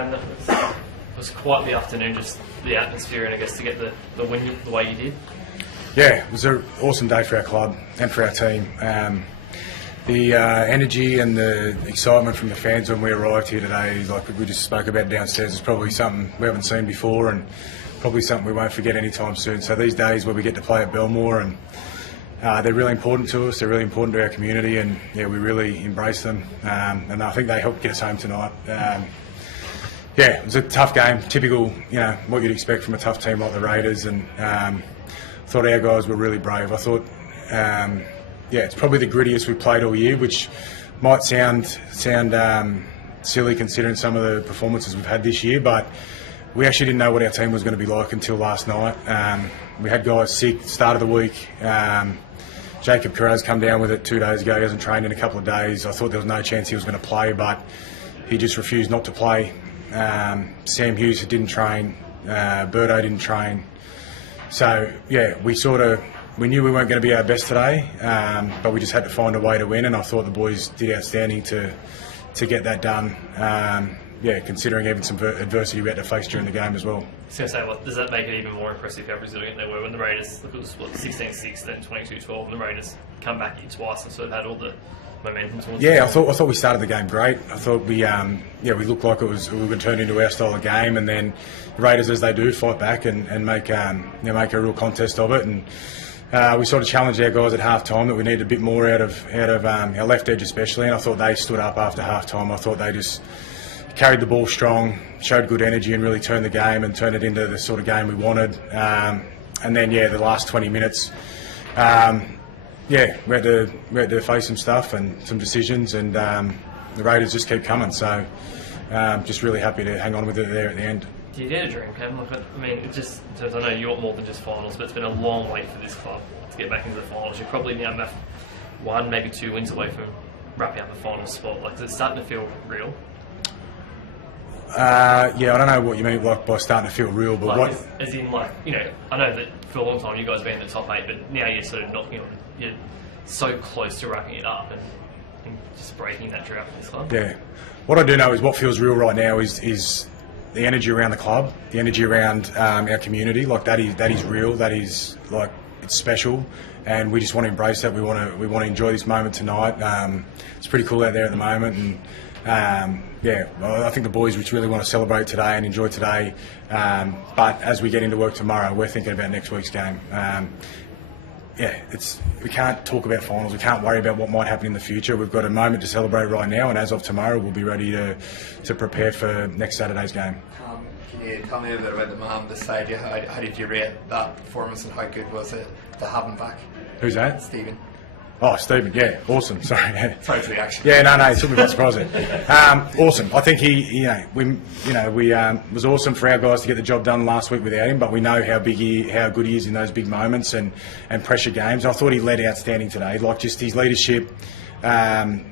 And it was quite the afternoon, just the atmosphere, and I guess to get the win the way you did. Yeah, it was an awesome day for our club and for our team. The energy and the excitement from the fans when we arrived here today, like we just spoke about downstairs, is probably something we haven't seen before, and probably something we won't forget anytime soon. So these days where we get to play at Belmore, and they're really important to us, they're really important to our community, and yeah, we really embrace them, and I think they helped get us home tonight. Yeah, it was a tough game, typical, what you'd expect from a tough team like the Raiders, and thought our guys were really brave. I thought, it's probably the grittiest we played all year, which might sound silly considering some of the performances we've had this year, but we actually didn't know what our team was going to be like until last night. We had guys sick start of the week. Jacob Carraz come down with it 2 days ago. He hasn't trained in a couple of days. I thought there was no chance he was going to play, but he just refused not to play. Sam Hughes didn't train. Birdo didn't train. So yeah, we knew we weren't going to be our best today, but we just had to find a way to win, and I thought the boys did outstanding to get that done. Considering even some adversity we had to face during the game as well. I was going to say, does that make it even more impressive how resilient they were when the Raiders, look, it was 16-6, then 22-12, and the Raiders come back here twice and sort of had all the momentum towards I thought we started the game great. I thought we looked like we were going to turn into our style of game, and then the Raiders, as they do, fight back and make a real contest of it. And we sort of challenged our guys at half time that we needed a bit more out of our left edge especially, and I thought they stood up after half time. I thought they just carried the ball strong, showed good energy, and really turned the game and turned it into the sort of game we wanted. And then the last 20 minutes, we had to face some stuff and some decisions, and the Raiders just keep coming. So just really happy to hang on with it there at the end. Do you dare to dream, Cam? I know you want more than just finals, but it's been a long wait for this club to get back into the finals. You're probably now one, maybe 2 wins away from wrapping up the final spot. Is it starting to feel real? I don't know what you mean by starting to feel real, but I know that for a long time you guys have been in the top 8, but now you're sort of knocking on, you're so close to wrapping it up and just breaking that drought for this club. Yeah. What I do know is what feels real right now is the energy around the club, the energy around our community. That is real. That is it's special, and we just want to embrace that. We want to enjoy this moment tonight. It's pretty cool out there at the moment, and I think the boys just really want to celebrate today and enjoy today. But as we get into work tomorrow, we're thinking about next week's game. We can't talk about finals. We can't worry about what might happen in the future. We've got a moment to celebrate right now, and as of tomorrow, we'll be ready to prepare for next Saturday's game. Can you tell me a bit about the man beside you? How did you rate that performance, and how good was it to have him back? Who's that? Stephen. Oh, Stephen, yeah, awesome. Sorry. Sorry for the action. Yeah, no, it took me by surprise. Awesome. I think we was awesome for our guys to get the job done last week without him, but we know how good he is in those big moments and pressure games. I thought he led outstanding today. Just his leadership, talking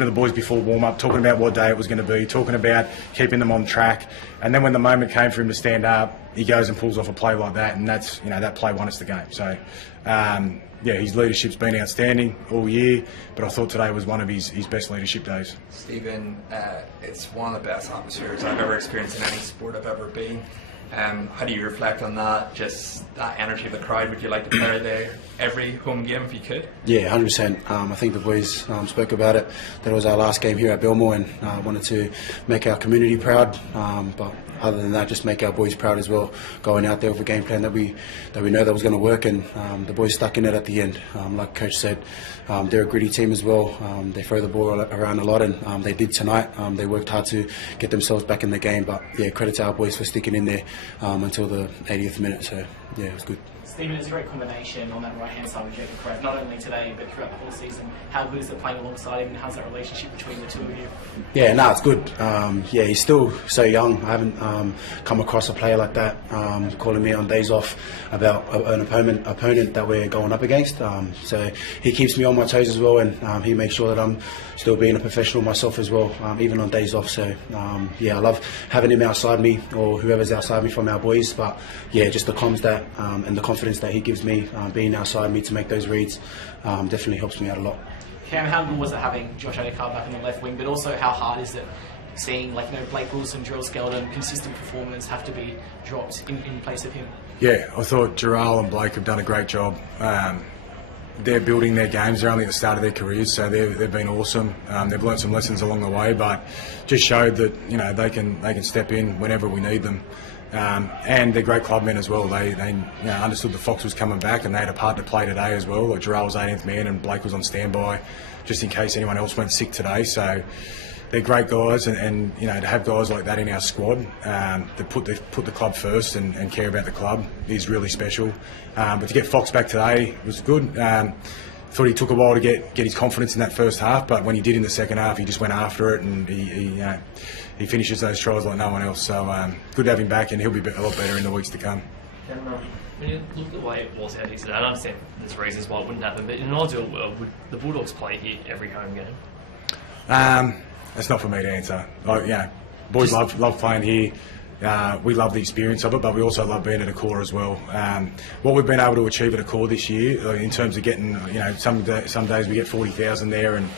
to the boys before warm-up, talking about what day it was going to be, talking about keeping them on track, and then when the moment came for him to stand up, he goes and pulls off a play like that, and that's that play won us the game. So his leadership's been outstanding all year, but I thought today was one of his best leadership days. Stephen, it's one of the best atmospheres I've ever experienced in any sport I've ever been. How do you reflect on that? Just that energy of the crowd. Would you like to play there every home game if you could? Yeah, 100%. I think the boys spoke about it. That was our last game here at Belmore, and wanted to make our community proud. But other than that, just make our boys proud as well. Going out there with a game plan that we know that was going to work, and the boys stuck in it at the end. Like Coach said, they're a gritty team as well. They throw the ball around a lot, and they did tonight. They worked hard to get themselves back in the game. But yeah, credit to our boys for sticking in there until the 80th minute. So yeah, it was good. Stephen, it's a great combination on that right-hand side with Jacob Carraz, not only today but throughout the whole season. How good is it playing alongside him, and how's that relationship between the two of you? Yeah, no, it's good. He's still so young. I haven't come across a player like that calling me on days off about an opponent that we're going up against. So he keeps me on my toes as well, and he makes sure that I'm still being a professional myself as well, even on days off. So I love having him outside me, or whoever's outside me from our boys. But yeah, just the comms that and the confidence that he gives me, being outside me to make those reads, definitely helps me out a lot. Cam, how good was it having Josh Adokar back in the left wing, but also how hard is it seeing Blake Wilson, Drill Skeldon, consistent performers have to be dropped in place of him? Yeah, I thought Ciraldo and Blake have done a great job. They're building their games. They're only at the start of their careers, so they've been awesome. They've learnt some lessons along the way, but just showed that they can step in whenever we need them. And they're great clubmen as well. They understood the Fox was coming back, and they had a part to play today as well. Like Gerard was 18th man, and Blake was on standby just in case anyone else went sick today. So they're great guys, and to have guys like that in our squad that put the club first and care about the club is really special. But to get Fox back today was good. Thought he took a while to get his confidence in that first half, but when he did in the second half, he just went after it, and he finishes those tries like no one else. So good to have him back, and he'll be a lot better in the weeks to come. When you look at the way it was out here today, I understand there's reasons why it wouldn't happen, but in an ideal world, would the Bulldogs play here every home game? That's not for me to answer. Boys love playing here. We love the experience of it, but we also love being at a core as well. What we've been able to achieve at a core this year, in terms of getting, some days we get 40,000 there, and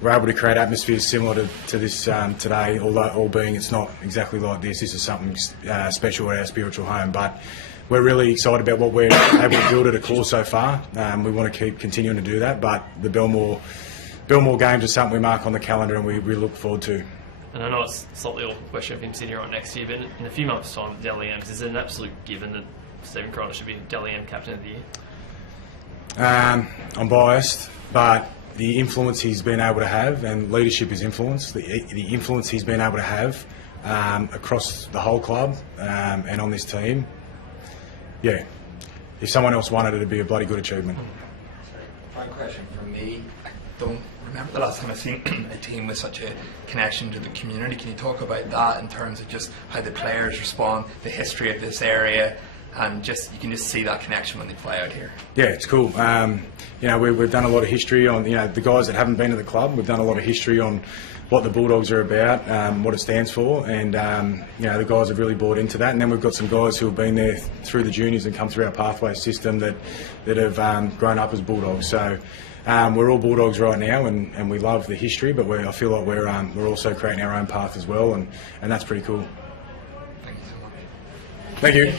we're able to create atmospheres similar to this today. All being it's not exactly like this. This is something special at our spiritual home, but we're really excited about what we're able to build at a core so far. We want to keep continuing to do that, but the Belmore games are something we mark on the calendar, and we look forward to. And I know it's a slightly awkward question of him sitting here on next year, but in a few months' time, Dally M's, is it an absolute given that Stephen Crichton should be Dally M captain of the year? I'm biased, but the influence he's been able to have, and leadership is influence, the influence he's been able to have across the whole club and on this team, if someone else won it, it'd be a bloody good achievement. One question from me. I don't remember the last time I've seen a team with such a connection to the community. Can you talk about that in terms of just how the players respond, the history of this area, and you can just see that connection when they play out here? Yeah, it's cool. We've done a lot of history on the guys that haven't been to the club. We've done a lot of history on what the Bulldogs are about, what it stands for, and the guys have really bought into that. And then we've got some guys who have been there through the juniors and come through our pathway system that have grown up as Bulldogs. So we're all Bulldogs right now, and we love the history, but I feel like we're also creating our own path as well, and that's pretty cool. Thank you so much. Thank you.